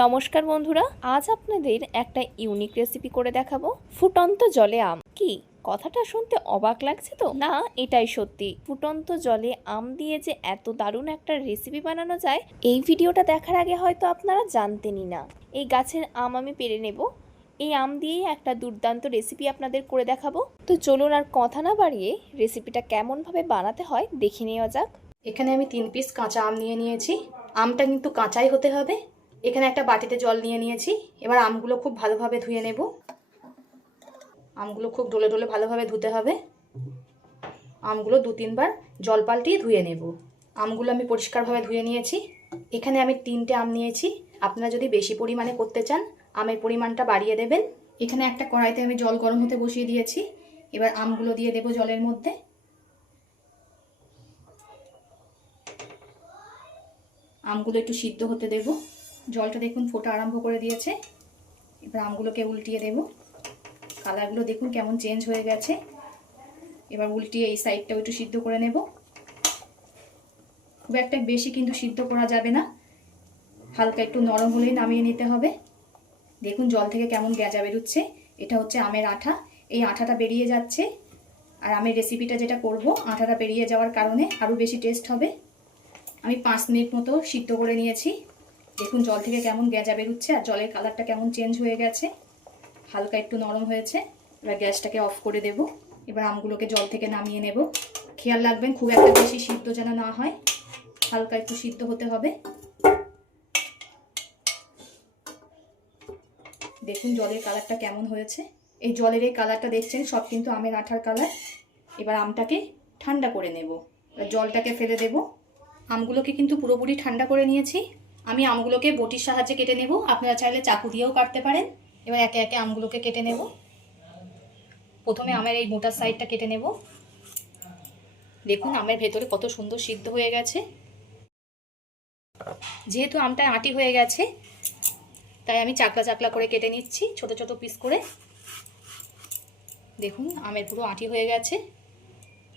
নমস্কার বন্ধুরা, আজ আপনাদের একটা ইউনিক রেসিপি করে দেখাবো। ফুটন্ত জলে আম। কি কথাটা শুনতে অবাক লাগছে তো? না, এটাই সত্যি। ফুটন্ত জলে আম দিয়ে যে এত দারুণ একটা রেসিপি বানানো যায়, এই ভিডিওটা দেখার আগে হয়তো আপনারা জানতেনই না। এই গাছের আম আমি পেড়ে নেব। এই আম দিয়েই একটা দুর্দান্ত রেসিপি আপনাদের করে দেখাবো। তো চলুন আর কথা না বাড়িয়ে রেসিপিটা কেমনভাবে বানাতে হয় দেখে নেওয়া যাক। এখানে আমি 3 পিস কাঁচা আম নিয়ে নিয়েছি। আমটা কিন্তু কাঁচাই হতে হবে। এখানে একটা বাটিতে জল নিয়ে নিয়েছি। এবার আমগুলো খুব ভালোভাবে ধুয়ে নেব। আমগুলো খুব ডলে ডলে ভালোভাবে ধুতে হবে। আমগুলো 2-3 বার জল পাল্টিয়ে ধুয়ে নেব। আমগুলো আমি পরিষ্কারভাবে ধুয়ে নিয়েছি। এখানে আমি 3টে আম নিয়েছি। আপনারা যদি বেশি পরিমাণে করতে চান আমের পরিমাণটা বাড়িয়ে দেবেন। এখানে একটা কড়াইতে আমি জল গরম হতে বসিয়ে দিয়েছি। এবার আমগুলো দিয়ে দেব জলের মধ্যে। আমগুলো একটু সিদ্ধ হতে দেব। জলটা দেখুন ফোটা আরম্ভ করে দিয়েছে। এবার আমগুলোকে উল্টিয়ে দেব। কালারগুলো দেখুন কেমন চেঞ্জ হয়ে গেছে। এবার উল্টিয়ে এই সাইডটাও একটু সিদ্ধ করে নেব। খুব একটা বেশি কিন্তু সিদ্ধ করা যাবে না, হালকা একটু নরম হলেই নামিয়ে নিতে হবে। দেখুন জল থেকে কেমন গেজা বেরোচ্ছে। এটা হচ্ছে আমের আঠা। এই আঠাটা বেরিয়ে যাচ্ছে। আর আমের রেসিপিটা যেটা করব, আঠাটা বেরিয়ে যাওয়ার কারণে আরও বেশি টেস্ট হবে। আমি 5 মিনিট মতো সিদ্ধ করে নিয়েছি। দেখুন জল থেকে কেমন গেজা বেরোচ্ছে আর জলের কালারটা কেমন চেঞ্জ হয়ে গেছে। হালকা একটু নরম হয়েছে। এবার গ্যাসটাকে অফ করে দেব। এবার আমগুলোকে জল থেকে নামিয়ে নেব। খেয়াল রাখবেন খুব একটা বেশি সিদ্ধ যেন না হয়, হালকা একটু সিদ্ধ হতে হবে। দেখুন জলের কালারটা কেমন হয়েছে। এই জলের এই কালারটা দেখছেন সব কিন্তু আমের আঠার কালার। এবার আমটাকে ঠান্ডা করে নেব। জলটাকে ফেলে দেব। আমগুলোকে কিন্তু পুরোপুরি ঠান্ডা করে নিয়েছি। আমি আমগুলোকে বটির সাহায্যে কেটে নেব। আপনারা চাইলে চাকু দিয়েও কাটতে পারেন। এবার একে একে আমগুলোকে কেটে নেব। প্রথমে আমের এই মোটা সাইডটা কেটে নেব। দেখুন আমের ভেতরে কত সুন্দর সিদ্ধ হয়ে গেছে। যেহেতু আমটা আঁটি হয়ে গেছে তাই আমি চাকলা চাকলা করে কেটে নিচ্ছি, ছোট ছোট পিস করে। দেখুন আমের পুরো আঁটি হয়ে গেছে।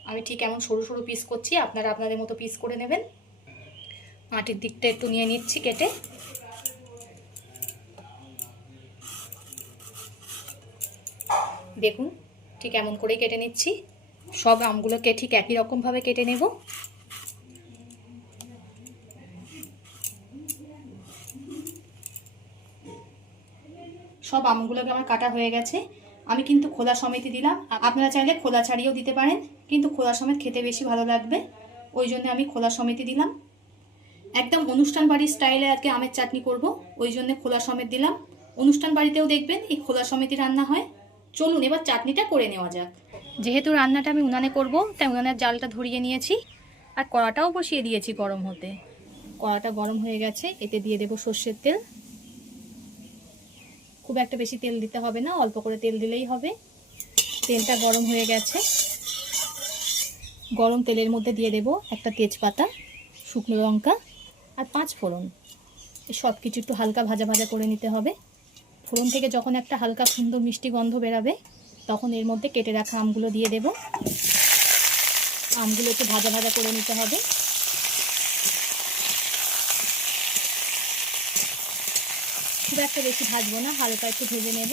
আমি ঠিক এমন সরু সরু পিস করছি, আপনারা আপনাদের মতো পিস করে নেবেন। আঁটির দিকটা একটু নিয়ে নিচ্ছি কেটে। দেখুন ঠিক এমন করেই কেটে নিচ্ছি। সব আমগুলোকে ঠিক একই রকমভাবে কেটে নেব। সব আমগুলোকে আমার কাটা হয়ে গেছে। আমি কিন্তু খোলা সমেতই দিলাম। আপনারা চাইলে খোলা ছাড়িয়েও দিতে পারেন, কিন্তু খোলা সমেত খেতে বেশি ভালো লাগবে, ওই জন্য আমি খোলা সমেতই দিলাম। একদম অনুষ্ঠান বাড়ির স্টাইলে আজকে আমের চাটনি করব, ওই জন্য খোলা সমেত দিলাম। অনুষ্ঠান বাড়িতেও দেখবেন এই খোলা সমেতই রান্না হয়। চলুন এবার চাটনিটা করে নেওয়া যাক। যেহেতু রান্নাটা আমি উনানে করব তাই উনানের জালটা ধরিয়ে নিয়েছি আর কড়াটাও বসিয়ে দিয়েছি গরম হতে। কড়াটা গরম হয়ে গেছে, এতে দিয়ে দেব সর্ষের তেল। খুব একটা বেশি তেল দিতে হবে না, অল্প করে তেল দিলেই হবে। তেলটা গরম হয়ে গেছে। গরম তেলের মধ্যে দিয়ে দেব একটা তেজপাতা, শুকনো লঙ্কা আর 5 ফোড়ন। এই সব কিছু একটু হালকা ভাজা ভাজা করে নিতে হবে। ফোড়ন থেকে যখন একটা হালকা সুন্দর মিষ্টি গন্ধ বেরাবে তখন এর মধ্যে কেটে রাখা আমগুলো দিয়ে দেব। আমগুলো একটু ভাজা ভাজা করে নিতে হবে। খুব একটা বেশি ভাজবো না, হালকা একটু ভেজে নেব।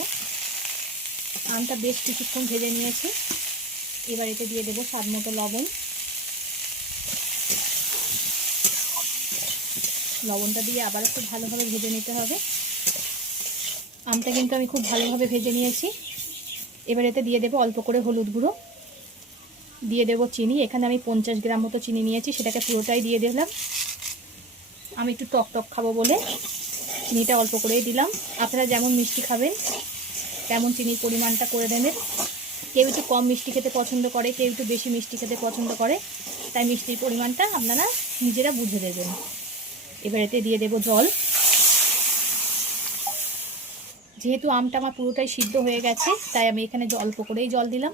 আমটা বেশ কিছুক্ষণ ভেজে নিয়েছি। এবার এতে দিয়ে দেবো স্বাদ মতো লবণ। লবণটা দিয়ে আবার খুব ভালোভাবে ভেজে নিতে হবে। আমটা কিন্তু আমি খুব ভালোভাবে ভেজে নিয়েছি। এবার এতে দিয়ে দেবো অল্প করে হলুদ গুঁড়ো, দিয়ে দেবো চিনি। এখানে আমি 50 গ্রাম মতো চিনি নিয়েছি, সেটাকে পুরোটাই দিয়ে দিলাম। আমি একটু টক টক খাবো বলে চিনিটা অল্প করেই দিলাম। আপনারা যেমন মিষ্টি খাবেন তেমন চিনির পরিমাণটা করে দেবেন। কেউ একটু কম মিষ্টি খেতে পছন্দ করে, কেউ একটু বেশি মিষ্টি খেতে পছন্দ করে, তাই মিষ্টির পরিমাণটা আপনারা নিজেরা বুঝে দেবেন। এবার এতে দিয়ে দেবো জল। যেহেতু আমটা আমার পুরোটাই সিদ্ধ হয়ে গেছে তাই আমি এখানে অল্প করেই জল দিলাম।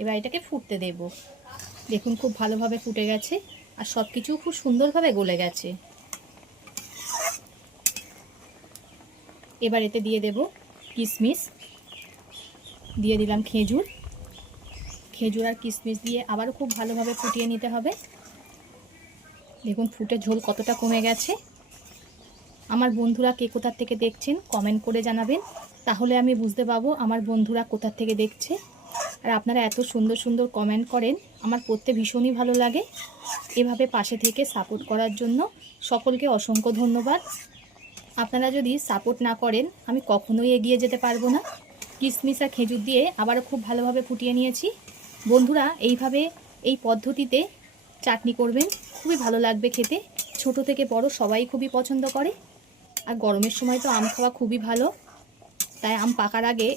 এবার এটাকে ফুটতে দেব। দেখুন খুব ভালোভাবে ফুটে গেছে আর সব কিছু খুব সুন্দরভাবে গলে গেছে। এবার এতে দিয়ে দেব কিশমিশ, দিয়ে দিলাম খেজুর। খেজুর আর কিশমিশ দিয়ে আবারও খুব ভালোভাবে ফুটিয়ে নিতে হবে। দেখুন ফুটে ঝোল কতটা কমে গেছে। আমার বন্ধুরা কে কোথা থেকে দেখছেন কমেন্ট করে জানাবেন, তাহলে আমি বুঝতে পারবো আমার বন্ধুরা কোথা থেকে দেখছে। আর আপনারা এত সুন্দর সুন্দর কমেন্ট করেন, আমার পড়তে ভীষণই ভালো লাগে। এভাবে পাশে থেকে সাপোর্ট করার জন্য সকলকে অসংখ্য ধন্যবাদ। আপনারা যদি সাপোর্ট না করেন আমি কখনোই এগিয়ে যেতে পারবো না। কিশমিশ আর খেজুর দিয়ে আবারও খুব ভালোভাবে ফুটিয়ে নিয়েছি। বন্ধুরা এইভাবে এই পদ্ধতিতে চাটনি করবেন, খুবই ভালো লাগবে খেতে। ছোট থেকে বড় সবাই খুবই পছন্দ করে। আর গরমের সময় তো আম খাওয়া খুবই ভালো, তাই আম পাকার আগে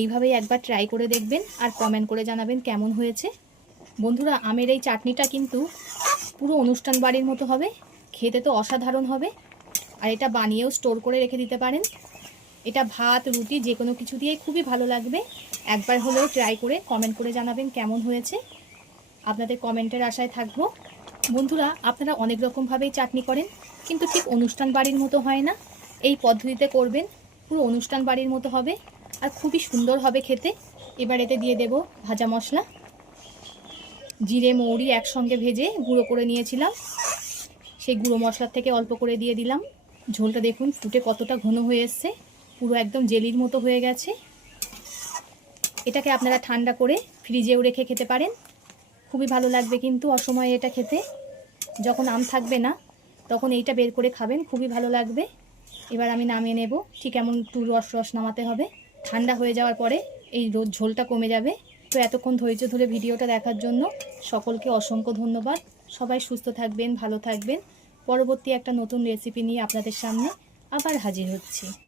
এইভাবেই একবার ট্রাই করে দেখবেন আর কমেন্ট করে জানাবেন কেমন হয়েছে। বন্ধুরা আমের এই চাটনিটা কিন্তু পুরো অনুষ্ঠান বাড়ির মতো হবে, খেতে তো অসাধারণ হবে। আর এটা বানিয়েও স্টোর করে রেখে দিতে পারেন। এটা ভাত রুটি যে কোনো কিছু দিয়ে খুবই ভালো লাগবে। একবার হলেও ট্রাই করে কমেন্ট করে জানাবেন কেমন হয়েছে। আপনাদের কমেন্টের আশায় থাকবো। বন্ধুরা আপনারা অনেক রকমভাবেই চাটনি করেন, কিন্তু ঠিক অনুষ্ঠান বাড়ির মতো হয় না। এই পদ্ধতিতে করবেন, পুরো অনুষ্ঠান বাড়ির মতো হবে আর খুবই সুন্দর হবে খেতে। এবার এতে দিয়ে দেব ভাজা মশলা। জিরে মৌরি একসঙ্গে ভেজে গুঁড়ো করে নিয়েছিলাম, সেই গুঁড়ো মশলার থেকে অল্প করে দিয়ে দিলাম। ঝোলটা দেখুন ফুটে কতটা ঘন হয়ে এসছে, পুরো একদম জেলির মতো হয়ে গেছে। এটাকে আপনারা ঠান্ডা করে ফ্রিজেও রেখে খেতে পারেন, খুবই ভালো লাগবে কিন্তু অসময়ে এটা খেতে। যখন আম থাকবে না তখন এইটা বের করে খাবেন, খুবই ভালো লাগবে। এবার আমি নামিয়ে নেব। ঠিক এমন একটু রস রস নামাতে হবে, ঠান্ডা হয়ে যাওয়ার পরে এই ঝোলটা কমে যাবে। তো এতক্ষণ ধৈর্য ধরে ভিডিওটা দেখার জন্য সকলকে অসংখ্য ধন্যবাদ। সবাই সুস্থ থাকবেন, ভালো থাকবেন। পরবর্তী একটা নতুন রেসিপি নিয়ে আপনাদের সামনে আবার হাজির হচ্ছি।